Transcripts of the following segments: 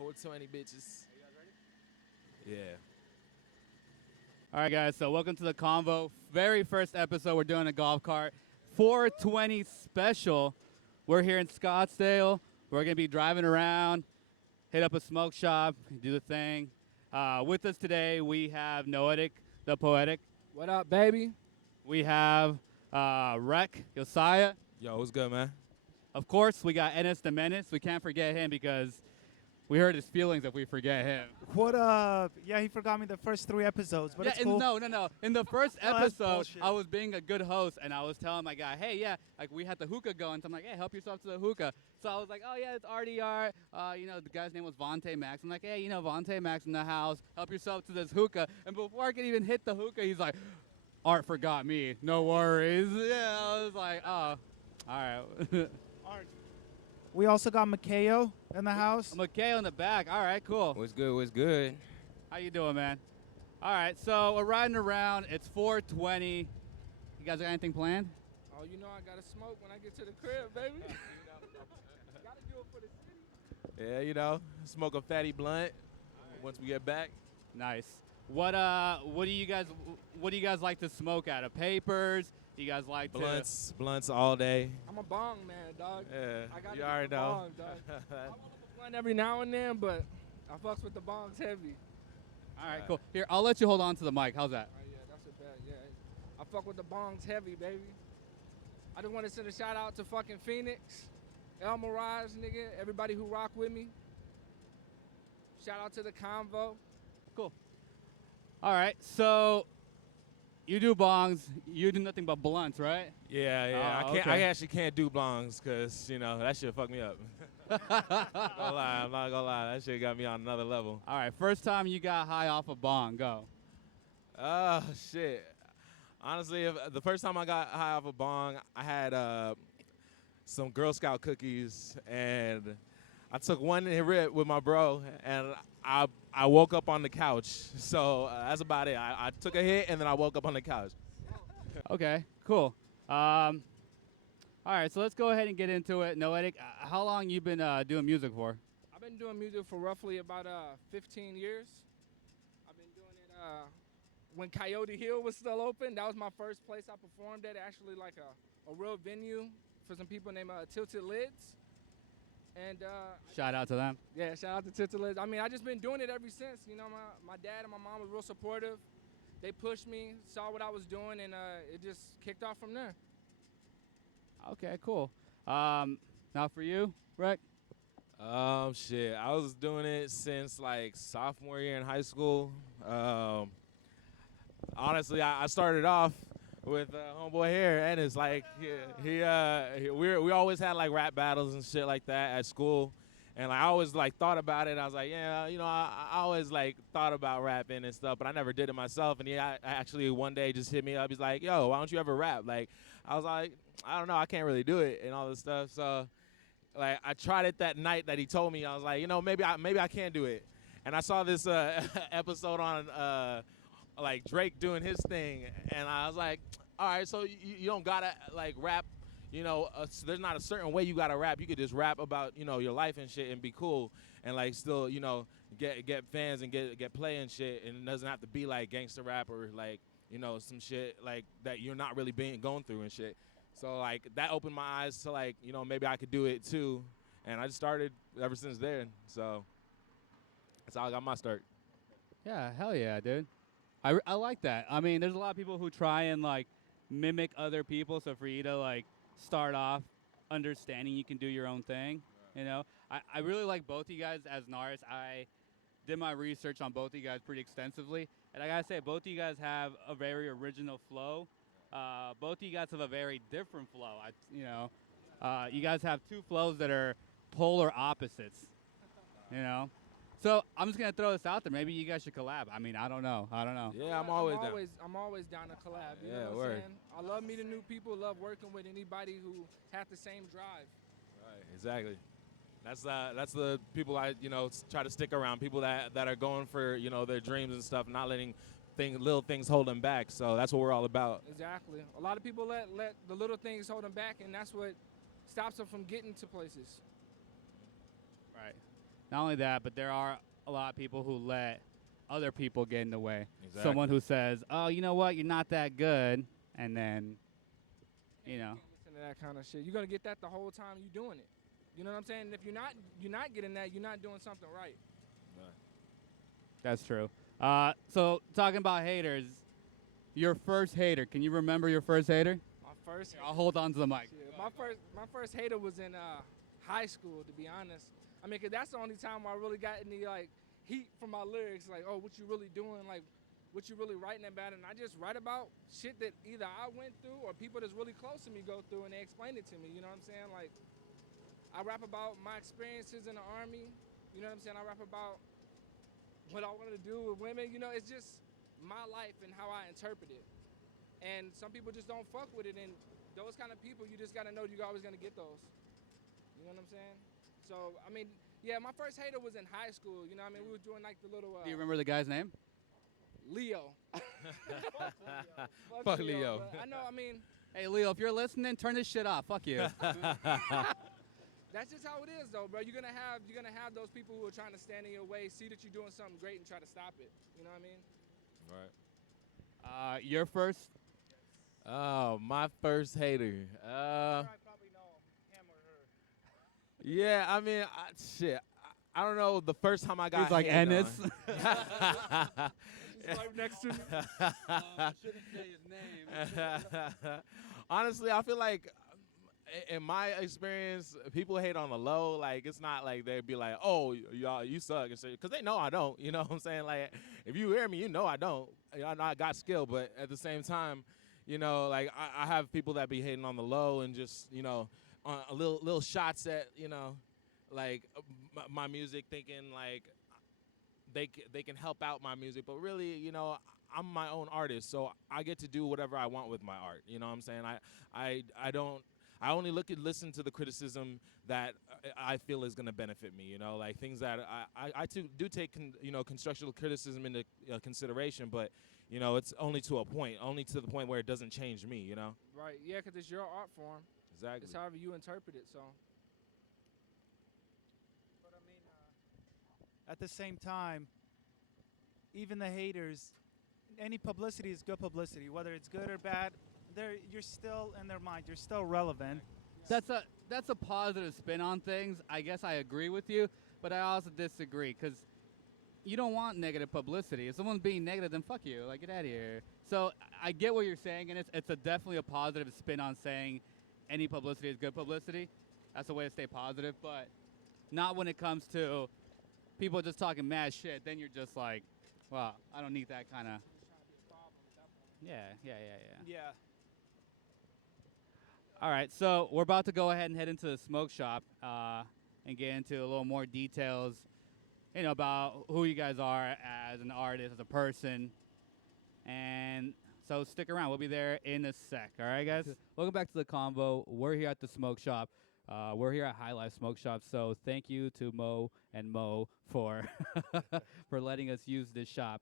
420 bitches. Are you guys ready? Yeah. All right, guys, so welcome to the Convo. Very first episode, we're doing a golf cart. 420 special. We're here in Scottsdale. We're going to be driving around, hit up a smoke shop, do the thing. With us today, we have Noetic, the Poetic. What up, baby? We have Reck Yosiah. Yo, what's good, man? Of course, we got Ennis the Menace. We can't forget him because we hurt his feelings if we forget him. What up? Yeah, he forgot me the first 3 episodes, but Yeah, it's cool. no. In the first No, that's episode, bullshit. I was being a good host, and I was telling my guy, hey, yeah, like we had the hookah going. So I'm like, hey, help yourself to the hookah. So I was like, oh, yeah, it's RDR. The guy's name was Vontae Max. I'm like, hey, Vontae Max in the house. Help yourself to this hookah. And before I could even hit the hookah, he's like, Art forgot me. No worries. Yeah, I was like, oh, all right. Art. We also got Makeo in the house. McKay in the back. All right, cool. What's good? What's good? How you doing, man? All right, so we're riding around. It's 4:20. You guys got anything planned? Oh, I gotta smoke when I get to the crib, baby. Gotta do it for the city. Yeah, smoke a fatty blunt once we get back. Nice. What do you guys like to smoke out of? Papers? You guys like Blunts all day. I'm a bong man, dog. Yeah, I got you already know. bong, dog. I roll up a blunt every now and then, but I fucks with the bongs heavy. All right, cool. Here, I'll let you hold on to the mic. How's that? Oh, yeah, that's a bet, yeah. I fuck with the bongs heavy, baby. I just want to send a shout out to fucking Phoenix, El Mirage, nigga, everybody who rock with me. Shout out to the Convo. Cool. All right, so you do bongs. You do nothing but blunts, right? Yeah. Oh, I okay. actually can't do blongs because that shit fucked me up. I'm not gonna lie. That shit got me on another level. All right, first time you got high off a bong, go. Oh shit. Honestly, the first time I got high off a bong, I had some Girl Scout cookies, and I took one rip with my bro, and I woke up on the couch. So that's about it. I took a hit, and then I woke up on the couch. Okay, cool. All right, so let's go ahead and get into it. Noetic, how long you been doing music for? I've been doing music for roughly about 15 years. I've been doing it when Coyote Hill was still open. That was my first place I performed at, actually like a real venue for some people named Tilted Lids. And Shout out to them. yeah, shout out to Tilted Lids. I mean, I just been doing it ever since. My dad and my mom were real supportive. They pushed me, saw what I was doing, and it just kicked off from there. Okay, Cool. Now for you, Reck? Shit. I was doing it since like sophomore year in high school. Honestly, I started off with homeboy here, and it's like we always had like rap battles and shit like that at school, and I always like thought about it. I was like, I always like thought about rapping and stuff, but I never did it myself. And he actually one day just hit me up. He's like, yo, why don't you ever rap? Like, I was like, I don't know, I can't really do it and all this stuff. So like I tried it that night that he told me. I was like, maybe I can do it. And I saw this episode on like Drake doing his thing, and I was like, all right, so you don't gotta like rap, there's not a certain way you gotta rap. You could just rap about your life and shit and be cool and like still get fans and get play and shit, and it doesn't have to be like gangster rap or like some shit like that you're not really going through and shit. So like that opened my eyes to like maybe I could do it too, and I just started ever since then. So that's how I got my start. Yeah, hell yeah, dude. I like that. I mean, there's a lot of people who try and like mimic other people. So for you to like start off understanding you can do your own thing, I really like both of you guys as an artist. I did my research on both of you guys pretty extensively, and I gotta say both of you guys have a very original flow. Both of you guys have a very different flow. You guys have two flows that are polar opposites. So I'm just gonna throw this out there. Maybe you guys should collab. I mean, I don't know. Yeah, I'm always down. I'm always down to collab. You Yeah, know what word. I'm saying? I love meeting new people. Love working with anybody who has the same drive. Right, exactly. That's the people I try to stick around. People that are going for their dreams and stuff, not letting little things hold them back. So that's what we're all about. Exactly. A lot of people let the little things hold them back, and that's what stops them from getting to places. Right. Not only that, but there are a lot of people who let other people get in the way. Exactly. Someone who says, "Oh, you know what? You're not that good," and then, you know. Listen to that kind of shit. You're gonna get that the whole time you're doing it. You know what I'm saying? And if you're not getting that, you're not doing something right. That's true. So talking about haters, your first hater. Can you remember your first hater? My first. Here, I'll hold on to the mic. Yeah, my first hater was in high school, to be honest. I mean, 'cause that's the only time where I really got any like heat from my lyrics, like, oh, what you really doing, like, what you really writing about, and I just write about shit that either I went through or people that's really close to me go through, and they explain it to me. You know what I'm saying? Like, I rap about my experiences in the Army. You know what I'm saying? I rap about what I wanted to do with women. You know, it's just my life and how I interpret it. And some people just don't fuck with it, and those kind of people, you just gotta know you're always gonna get those. You know what I'm saying? So, I mean, yeah, my first hater was in high school. You know what I mean? We were doing like the little... Do you remember the guy's name? Leo. Fuck Leo. I know, I mean... Hey, Leo, if you're listening, turn this shit off. Fuck you. That's just how it is, though, bro. You're gonna have those people who are trying to stand in your way, see that you're doing something great, and try to stop it. You know what I mean? Right. Your first? Oh, my first hater. Probably know him or her. Yeah, I mean, shit. I don't know. The first time I got He's like hated Ennis. on. He's right next to me. Shouldn't say his name. Honestly, I feel like in my experience, people hate on the low. Like, it's not like they'd be like, oh, y'all, you suck. Because they know I don't. You know what I'm saying? Like, if you hear me, you know I don't. I know I got skill. But at the same time, you know, like, I have people that be hating on the low and just, you know, a little shots at, you know, like, my music, thinking, like, they can help out my music. But really, you know, I'm my own artist, so I get to do whatever I want with my art. You know what I'm saying? I only listen to the criticism that I feel is going to benefit me. You know, like things that I do take constructive criticism into consideration, but you know, it's only to a point, only to the point where it doesn't change me. You know? Right. Yeah, because it's your art form. Exactly. It's however you interpret it. So. But I mean, at the same time, even the haters, any publicity is good publicity, whether it's good or bad. You're still in their mind. You're still relevant. That's a positive spin on things. I guess I agree with you, but I also disagree because you don't want negative publicity. If someone's being negative, then fuck you. Like, get out of here. So I get what you're saying, and it's definitely a positive spin on saying any publicity is good publicity. That's a way to stay positive, but not when it comes to people just talking mad shit. Then you're just like, wow, I don't need that kind of. Yeah. Yeah. All right, so we're about to go ahead and head into the smoke shop and get into a little more details, you know, about who you guys are as an artist, as a person. And so stick around. We'll be there in a sec. All right, guys? Welcome back to the convo. We're here at the smoke shop. We're here at High Life Smoke Shop. So thank you to Mo and Mo for for letting us use this shop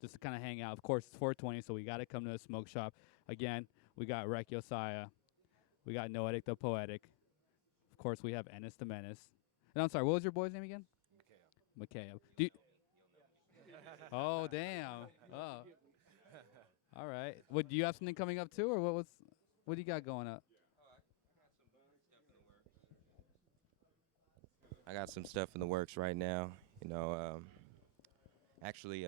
just to kind of hang out. Of course, it's 420, so we got to come to the smoke shop. Again, we got Reck Yosiah. We got Noeticthepoetic. Of course, we have Ennis the Menace. And I'm sorry, what was your boy's name again? Mikhail. Oh, damn. Oh. All right. Do you have something coming up too, or what do you got going up? I got some stuff in the works right now. You know, actually,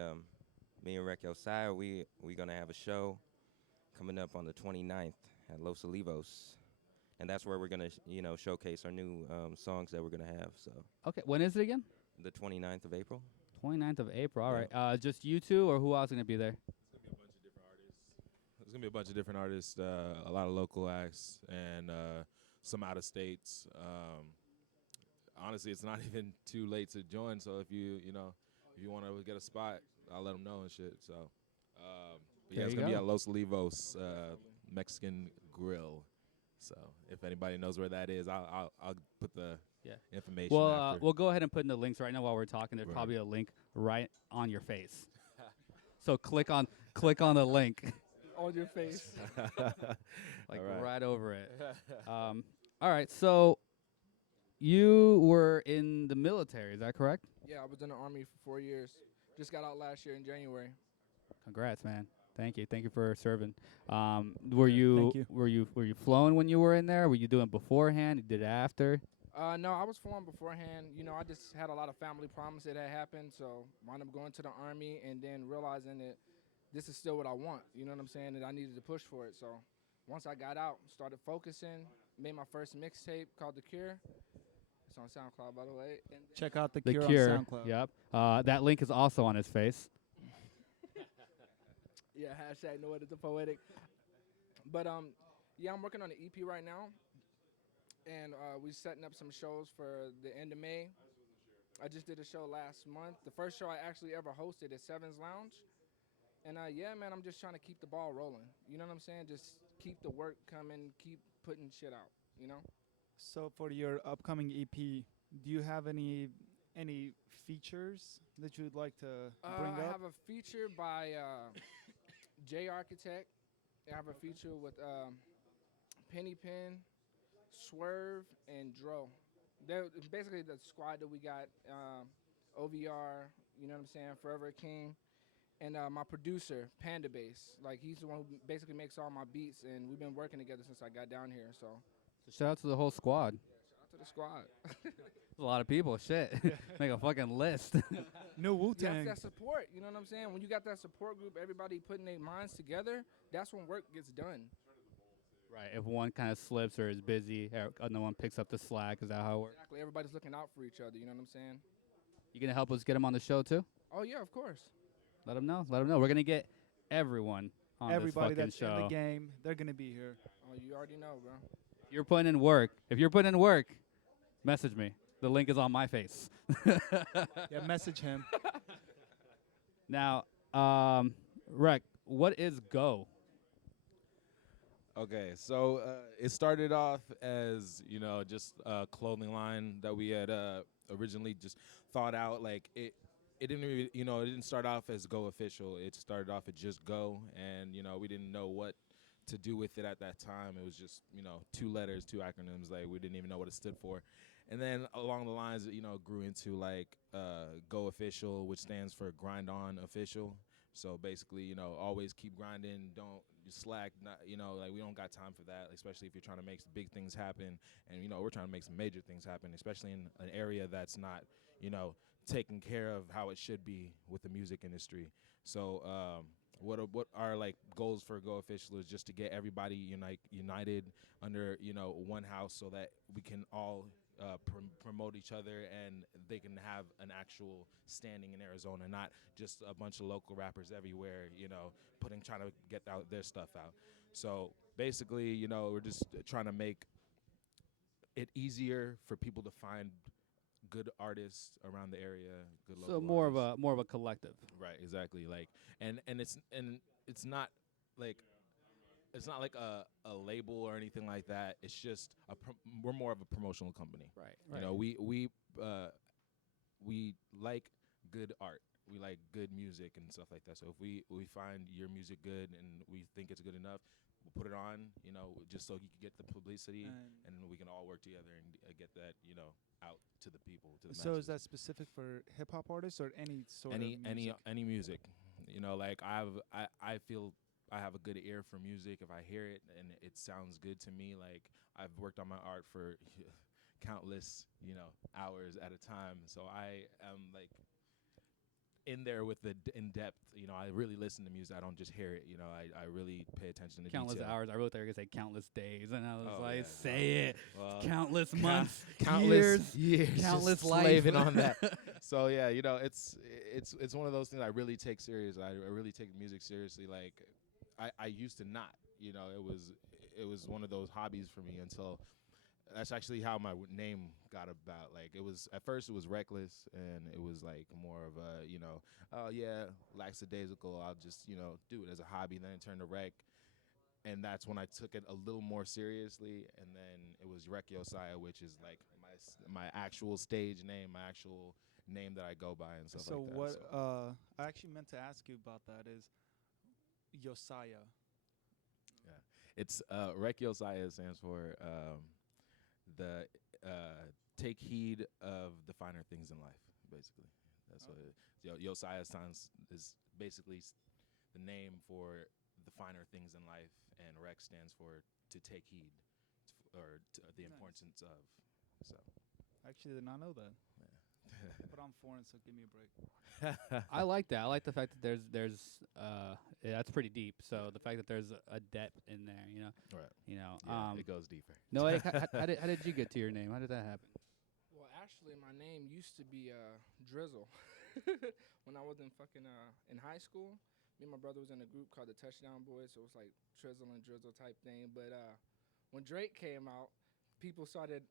me and Reck Yosiah, we gonna have a show coming up on the 29th at Los Olivos, and that's where we're gonna showcase our new songs that we're gonna have. So. Okay. When is it again? The 29th of April. 29th of April. All right. Just you two, or who else is gonna be there? There's gonna be a bunch of different artists. A lot of local acts and some out of states. Honestly, it's not even too late to join. So if you want to get a spot, I'll let them know and shit. So, but yeah, it's gonna be at Los Olivos Mexican Grill. So if anybody knows where that is, I'll put the information. Well, after. we'll go ahead and put in the links right now while we're talking. There's probably a link right on your face. So click on the link. On your face. Like right over it. All right, so you were in the military, is that correct? Yeah, I was in the Army for 4 years. Just got out last year in January. Congrats, man. Thank you for serving. Were you you. were you flowing when you were in there? Were you doing beforehand? You did it after? No, I was flying beforehand. You know, I just had a lot of family problems that had happened, so wound up going to the Army and then realizing that this is still what I want. You know what I'm saying? That I needed to push for it. So once I got out, started focusing, made my first mixtape called The Cure. It's on SoundCloud, by the way. And then Check out the The Cure, Cure. on SoundCloud. Yep. That link is also on his face. yeah, hashtag Noeticthepoetic. But yeah, I'm working on an EP right now, and we're setting up some shows for the end of May. I just did a show last month. The first show I actually ever hosted at Seven's Lounge. And yeah, man, I'm just trying to keep the ball rolling. You know what I'm saying? Just keep the work coming, keep putting shit out, you know? So for your upcoming EP, do you have any features that you'd like to bring I up? have a feature by J Architect. I have a feature with Penny Pen, Swerve, and Dro. They're basically the squad that we got. OVR, you know what I'm saying? Forever King. And my producer, Panda Bass. Like, he's the one who basically makes all my beats, and we've been working together since I got down here, so. So shout out to the whole squad. Shout out to the squad. There's a lot of people. Shit. Make a fucking list. No Wu-Tang. That's that support, you know what I'm saying? When you got that support group, everybody putting their minds together, that's when work gets done. Right. If one kind of slips or is busy, no one picks up the slack. Is that how it works? Exactly. Everybody's looking out for each other, you know what I'm saying? You gonna help us get him on the show too? Oh, yeah, of course. Let him know. Let him know. We're gonna get everyone on Everybody this fucking that's show. in the game, they're gonna be here. Oh, you already know, bro. If you're putting in work, message me. The link is on my face. Yeah, message him. Now, Reck, what is Go? Okay, so it started off as, just a clothing line that we had originally just thought out. Like it didn't really, it didn't start off as Go Official. It started off as just Go, and we didn't know what to do with it at that time. It was just 2 letters, 2 acronyms. Like, we didn't even know what it stood for. And then along the lines, it grew into like Go Official, which stands for Grind On Official. So basically, always keep grinding. Don't slack. Not, like, we don't got time for that, especially if you're trying to make big things happen. And we're trying to make some major things happen, especially in an area that's not, taken care of how it should be with the music industry. So what our like goals for Go Official is just to get everybody united under one house, so that we can all promote each other, and they can have an actual standing in Arizona, not just a bunch of local rappers everywhere, trying to get their stuff out. So basically, we're just trying to make it easier for people to find good artists around the area, good local So more artists. of a collective. Right, exactly. Like, and it's not like a label or anything like that. It's just we're more of a promotional company. Right. We like good art. We like good music and stuff like that. So if we find your music good and we think it's good enough, we'll put it on, just so you can get the publicity, and we can all work together and get that, out to the people. To the So masses. is that specific for hip hop artists or any sort of music? Any music? Like I feel I have a good ear for music. If I hear it and it sounds good to me, like, I've worked on my art for countless, hours at a time. So I am like in there with the in depth. I really listen to music. I don't just hear it. I really pay attention to Countless detail. hours. I wrote there to say countless days, and I was Oh, like, yeah. say it. Well, Countless months, countless years, countless just life. slaving on that. So yeah, it's one of those things I really take serious. I really take music seriously. Like, I used to not. It was one of those hobbies for me until. That's actually how my name got about. Like, it was at first it was reckless, and it was like more of a oh yeah, lackadaisical. I'll just do it as a hobby. Then it turned to Reck, and that's when I took it a little more seriously. And then it was Reck Yosiah, which is like my actual stage name, my actual name that I go by and stuff So like that. what So I actually meant to ask you about that is Josiah. it's Reck Yosiah stands for the take heed of the finer things in life, basically. That's what Josiah is basically the name for the finer things in life, and Reck stands for to take heed, or the importance of. So. Actually, did not know that. Yeah. But I'm foreign, so give me a break. I like that. I like the fact that there's that's pretty deep. So the fact that there's a depth in there, you know. Right. You know. Yeah, it goes deeper. Noetic, how did you get to your name? How did that happen? Well, actually, my name used to be Drizzle. When I was in high school, me and my brother was in a group called the Touchdown Boys, so it was like Trizzle and Drizzle type thing. But when Drake came out, people started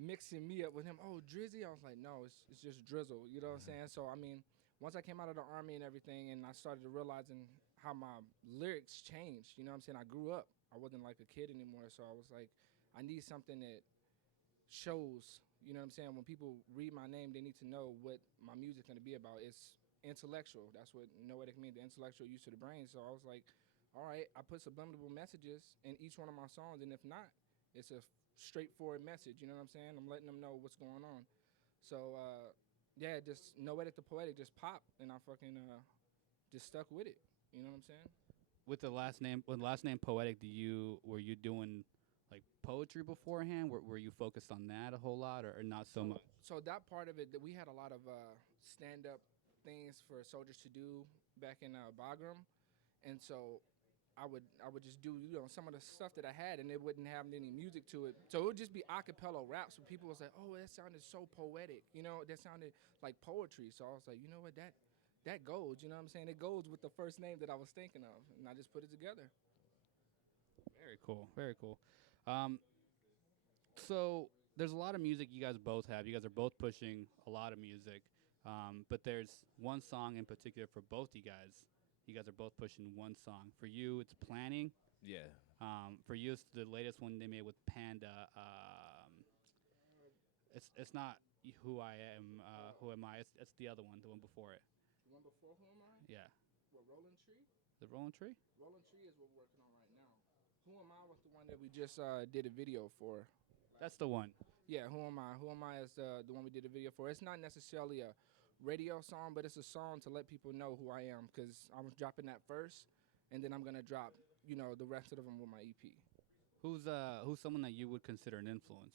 mixing me up with him. Oh, Drizzy. I was like, no, it's just Drizzle. You know what I'm saying? So, I mean, once I came out of the Army and everything, and I started realizing how my lyrics changed, you know what I'm saying? I grew up. I wasn't like a kid anymore, so I was like, I need something that shows, you know what I'm saying? When people read my name, they need to know what my music's going to be about. It's intellectual. That's what Noetic means, the intellectual use of the brain. So I was like, all right, I put subliminal messages in each one of my songs, and if not, it's a straightforward message, you know what I'm saying? I'm letting them know what's going on. So, yeah, just Noeticthepoetic just popped, and I fucking just stuck with it, you know what I'm saying? With the last name Poetic, were you doing like poetry beforehand? Were you focused on that a whole lot, or not so much? So that part of it, that we had a lot of stand-up things for soldiers to do back in Bagram, and so I would just do some of the stuff that I had, and it wouldn't have any music to it. So it would just be a cappella raps, where people would say, "Oh, that sounded so poetic," you know, that sounded like poetry. So I was like, you know what, that goes, you know what I'm saying? It goes with the first name that I was thinking of, and I just put it together. Very cool. Very cool. So there's a lot of music you guys both have. You guys are both pushing a lot of music, but there's one song in particular for both you guys. You guys are both pushing one song. For you, it's Planning. Yeah. For you, it's the latest one they made with Panda. It's not Who I Am. Who Am I? It's the other one, the one before it. The one before Who Am I? Yeah. What, Rolling Tree? The Rolling Tree. Rolling Tree is what we're working on right now. Who Am I was the one that we just did a video for. That's the one. Yeah, Who Am I? Who Am I is the one we did a video for. It's not necessarily a radio song, but it's a song to let people know who I am, because I'm dropping that first, and then I'm going to drop, the rest of them with my EP. Who's someone that you would consider an influence?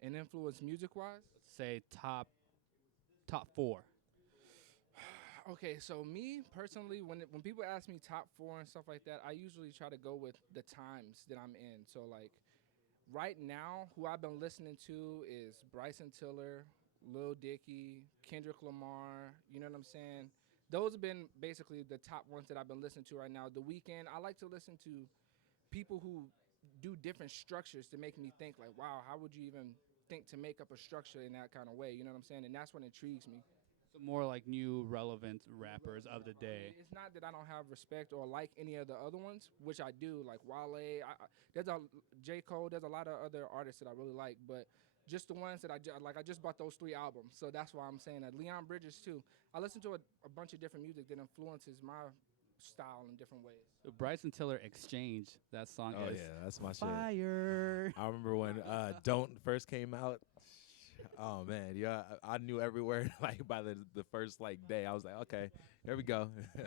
An influence music-wise? Say top 4. Okay, so me personally, when people ask me top 4 and stuff like that, I usually try to go with the times that I'm in. So, like, right now, who I've been listening to is Bryson Tiller, Lil Dicky, Kendrick Lamar, you know what I'm saying? Those have been basically the top ones that I've been listening to right now. The Weeknd, I like to listen to people who do different structures to make me think, like, wow, how would you even think to make up a structure in that kind of way, you know what I'm saying? And that's what intrigues me. So more like new relevant rappers of the day. It's not that I don't have respect or like any of the other ones, which I do, like Wale. There's a J. Cole. There's a lot of other artists that I really like, but just the ones that I just bought those 3 albums, so that's why I'm saying that. Leon Bridges too. I listen to a bunch of different music that influences my style in different ways. The Bryson Tiller Exchange, that song Oh is yeah, that's my shit. fire. I remember when Don't first came out. Oh man, yeah, I knew every word like by the first day. I was like, okay, here we go. Yeah,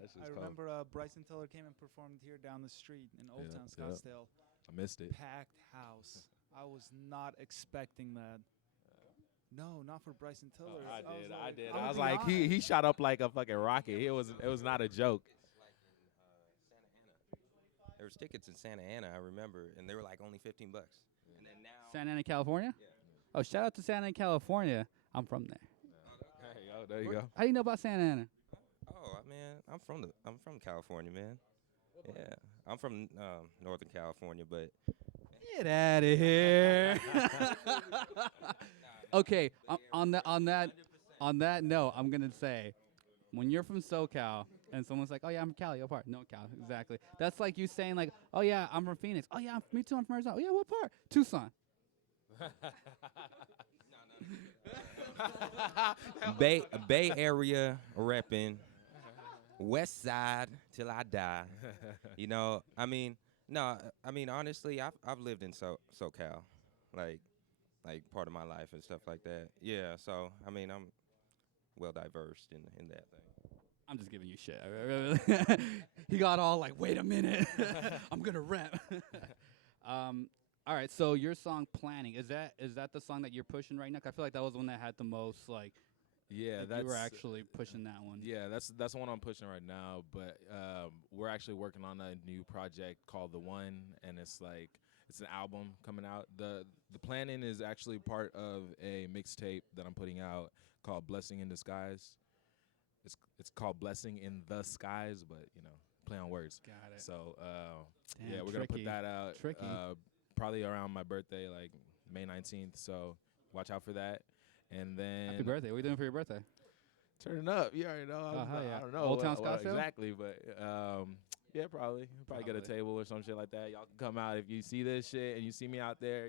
that's just I remember Bryson Tiller came and performed here down the street in Old Town Scottsdale. I missed it. Packed house. I was not expecting that. No, not for Bryson Tiller. I did. I'm I was gonna be like, he honest. shot up like a fucking rocket. It was not a joke. It's like in Santa Ana. There was tickets in Santa Ana, I remember, and they were like only $15. And then now Santa Ana, California? Yeah. Oh, shout out to Santa Ana, California. I'm from there. There you go. There you go. How do you know about Santa Ana? Oh man, I'm from California, man. Yeah, I'm from Northern California, but Get out of here. Okay, on that note, I'm gonna say, when you're from SoCal and someone's like, "Oh yeah, I'm from Cali, what part?" No, Cal, exactly. That's like you saying like, "Oh yeah, I'm from Phoenix." "Oh yeah, me too. I'm from Arizona." "Oh yeah, what part?" "Tucson." Bay Area repping, West Side till I die. Honestly, I've lived in SoCal. Like, like part of my life and stuff like that. Yeah, so I mean, I'm well diverse in that thing. I'm just giving you shit. He got all like, wait a minute, I'm gonna rap. All right, so your song "Planning" is that the song that you're pushing right now? 'Cause I feel like that was the one that had the most like. Yeah, you were actually pushing that one. Yeah, that's the one I'm pushing right now. But we're actually working on a new project called The One, and it's an album coming out. The Planning is actually part of a mixtape that I'm putting out called Blessing in Disguise. It's called Blessing in the Skies, but play on words. Got it. So Damn, yeah, we're gonna put that out Tricky. probably around my birthday, like May 19th. So watch out for that. And then Happy birthday! What are you doing for your birthday? turning up. You already know. hell yeah. I don't know Old Town what Scottsdale? exactly, but yeah, probably get a table or some shit like that. Y'all can come out if you see this shit and you see me out there.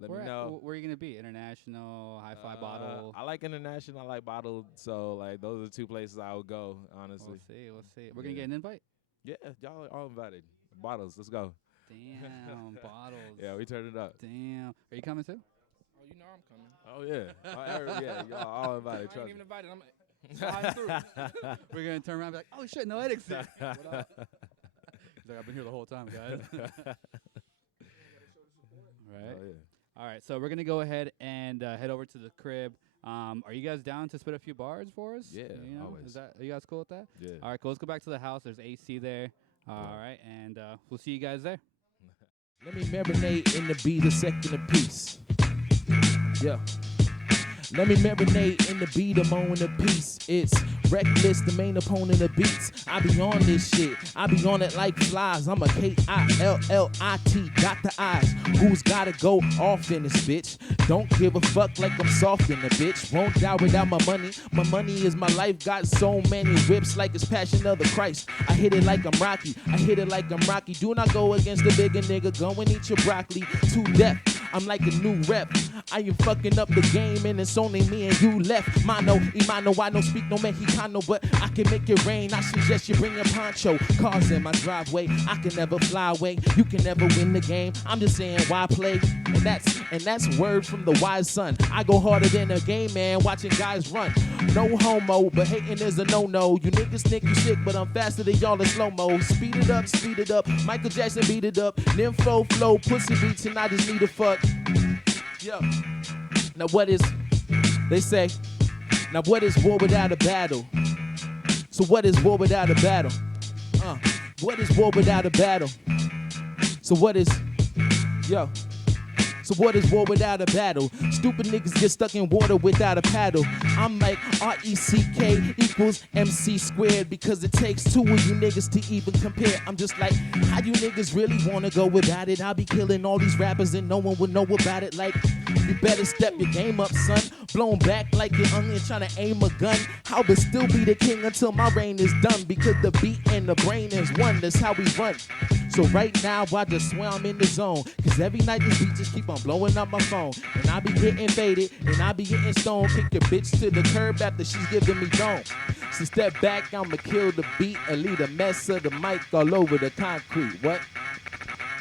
Let me know. Where are you gonna be? International, Hi-Fi Bottle. I like international. I like bottled. So like those are the two places I would go. Honestly. We'll see. We're gonna get an invite. Yeah, y'all are all invited. Bottles. Let's go. Damn, bottles. Yeah, we turned it up. Damn. Are you coming too? Oh, you know I'm coming. Oh yeah. Yeah, y'all all invited. I Trust ain't even me. invited. I'm slide through. We're gonna turn around and be like, oh shit, Noetic's here. What up? He's like, I've been here the whole time, guys. Right. Oh, yeah. All right, so we're gonna go ahead and head over to the crib. Are you guys down to spit a few bars for us? Yeah, always. Are you guys cool with that? Yeah. All right, cool. Let's go back to the house. There's AC there. All right, and we'll see you guys there. Let me marinate in the beat a second apiece. Yeah. Let me marinate in the beat a moment apiece. It's reckless, the main opponent of beats. I be on this shit. I be on it like flies. I'm a K-I-L-L-I-T. Got the eyes. Who's gotta go off in this bitch? Don't give a fuck like I'm soft in the bitch. Won't die without my money. My money is my life. Got so many rips like it's Passion of the Christ. I hit it like I'm Rocky. I hit it like I'm Rocky. Do not go against the bigger nigga. Go and eat your broccoli to death. I'm like a new rep. I am fucking up the game and it's only me and you left. Mano, Imano, I don't speak no Mexicano, but I can make it rain. I suggest you bring a poncho. Cars in my driveway. I can never fly away. You can never win the game. I'm just saying why play? And that's word from the wise son. I go harder than a game man watching guys run. No homo, but hating is a no-no. You niggas think you sick, but I'm faster than y'all in slow-mo. Speed it up. Michael Jackson beat it up. Nympho flow, pussy beats, and I just need a fuck. Yo. Now what is, they say, now what is war without a battle? So what is war without a battle? What is war without a battle? So what is, yo. So what is war without a battle? Stupid niggas get stuck in water without a paddle. I'm like RECK equals MC squared because it takes two of you niggas to even compare. I'm just like, how you niggas really wanna go without it? I'll be killing all these rappers and no one would know about it. Like, you better step your game up, son. Blown back like you're onion trying to aim a gun. I will still be the king until my reign is done because the beat and the brain is one. That's how we run. So right now I just swear I'm in the zone, cause every night this beat just keep on blowing up my phone. And I be getting faded, and I be getting stoned. Kick your bitch to the curb after she's giving me dome. So step back, I'ma kill the beat or leave a mess of the mic all over the concrete. What?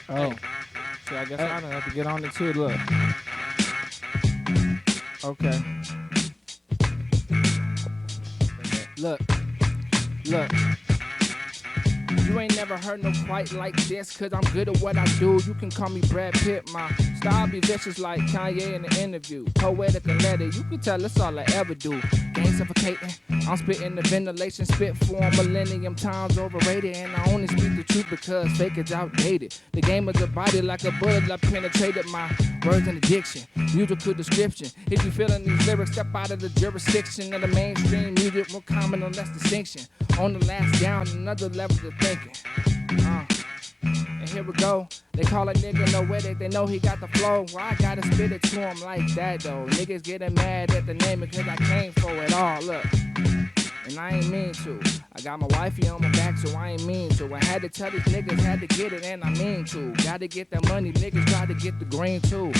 Oh. So I guess I don't have to get on it too. Look. Okay. Look. You ain't never heard no quite like this, cause I'm good at what I do. You can call me Brad Pitt, my style be vicious like Kanye in the interview. Poetic and letter, you can tell it's all I ever do. Game suffocating, I'm spitting the ventilation, spit for a millennium times overrated. And I only speak the truth because fake is outdated. The game is a body like a bullet, I penetrated my words and addiction. Musical description, if you feeling these lyrics, step out of the jurisdiction of the mainstream music, more common or less distinction. On the last down, another level of thinking. And here we go. They call a nigga Noetic, they know he got the flow. Well, I gotta spit it to him like that though. Niggas getting mad at the name because I came for it all. Look, and I ain't mean to. I got my wifey on my back, so I ain't mean to. I had to tell these niggas had to get it, and I mean to. Gotta get that money, niggas try to get the green too.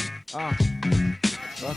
Up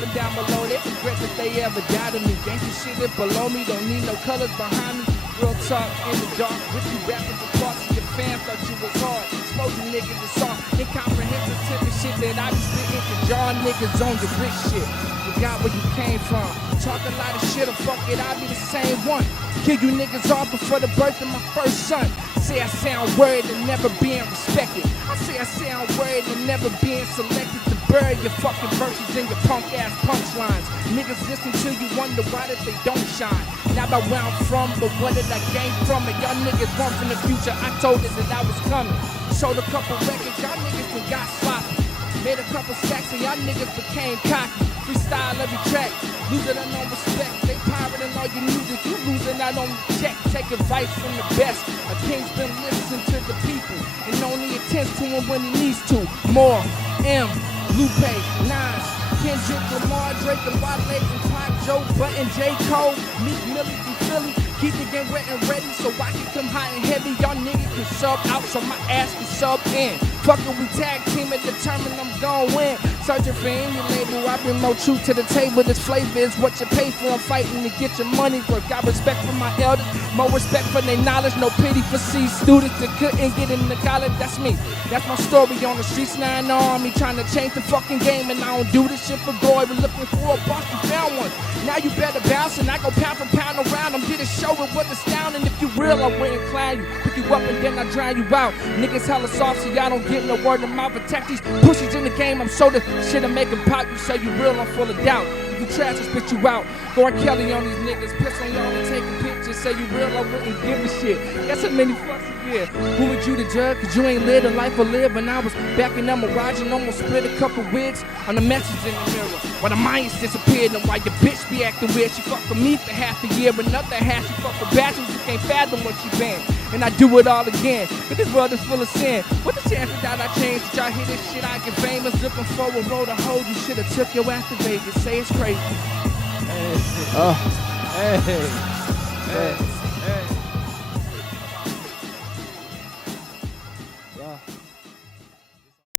and down below, they regret that they ever doubted me. Gangsta shit is below me, don't need no colors behind me. Real talk in the dark, with you rapping for parts of your fans thought you was hard. Exposing niggas is soft. Incomprehensive typical shit that I be spitting to jar niggas on your rich shit. Forgot where you came from. Talk a lot of shit or fuck it, I be the same one. Kill you niggas off before the birth of my first son. Say I sound worried and never being respected. I say I sound worried and never being selected to bury your fucking verses and your punk ass punchlines. Niggas listen to you wonder why that they don't shine. Not about where I'm from, but what did I gain from it? Y'all niggas run from the future, I told it that I was coming. Sold a couple records, y'all niggas done got sloppy. Made a couple stacks and y'all niggas became cocky. Freestyle every track, losing out on respect. They pirating all your music, you losing out on the check. Take advice from the best. A king's been listening to the people and only attends to him when he needs to. More, M, Lupe, Nas, Kendrick, Lamar, Drake, and Wale, and Pac, Joe Button, J. Cole, Meek Millie from Philly. Keep the game wet and ready so I can come hot and heavy. Y'all niggas can sub out so my ass can sub in. Fuckin' we tag team and determine I'm gon' win. Searching for any label, I bring more truth to the table. This flavor is what you pay for. I'm fighting to get your money's worth. Got respect for my elders, more respect for their knowledge. No pity for C students that couldn't get into college. That's me, that's my story on the streets. Now I know army trying to change the fucking game. And I don't do this shit for glory. We're looking for a boss, you found one. Now you better bounce and I go pound for pound around. I'm here to show it what's astounding. If you real, I wouldn't clown you. Pick you up and then I drown you out. Niggas hella soft so y'all don't get no word of mouth. Attack these pussies in the game. I'm so the shit and make them pop. You say you real, I'm full of doubt. If you trash, I spit you out. Going Kelly on these niggas. Piss on y'all and taking pictures. Say you real, I wouldn't give a shit. That's how many fucks you get. Who would you to judge? Cause you ain't lived a life I live. And I was back in them garage and almost split a couple wigs on the message in the mirror. While the minds disappeared and while your bitch be acting weird. She fucked with me for half a year. Another half she fucked with bachelors who can't fathom what she been. And I do it all again. But this world is full of sin. What's the chances that I change? Did y'all hear this shit? I get famous. Looking for a road to hold. You should have took your ass to Vegas. Say it's crazy. Hey. Hey.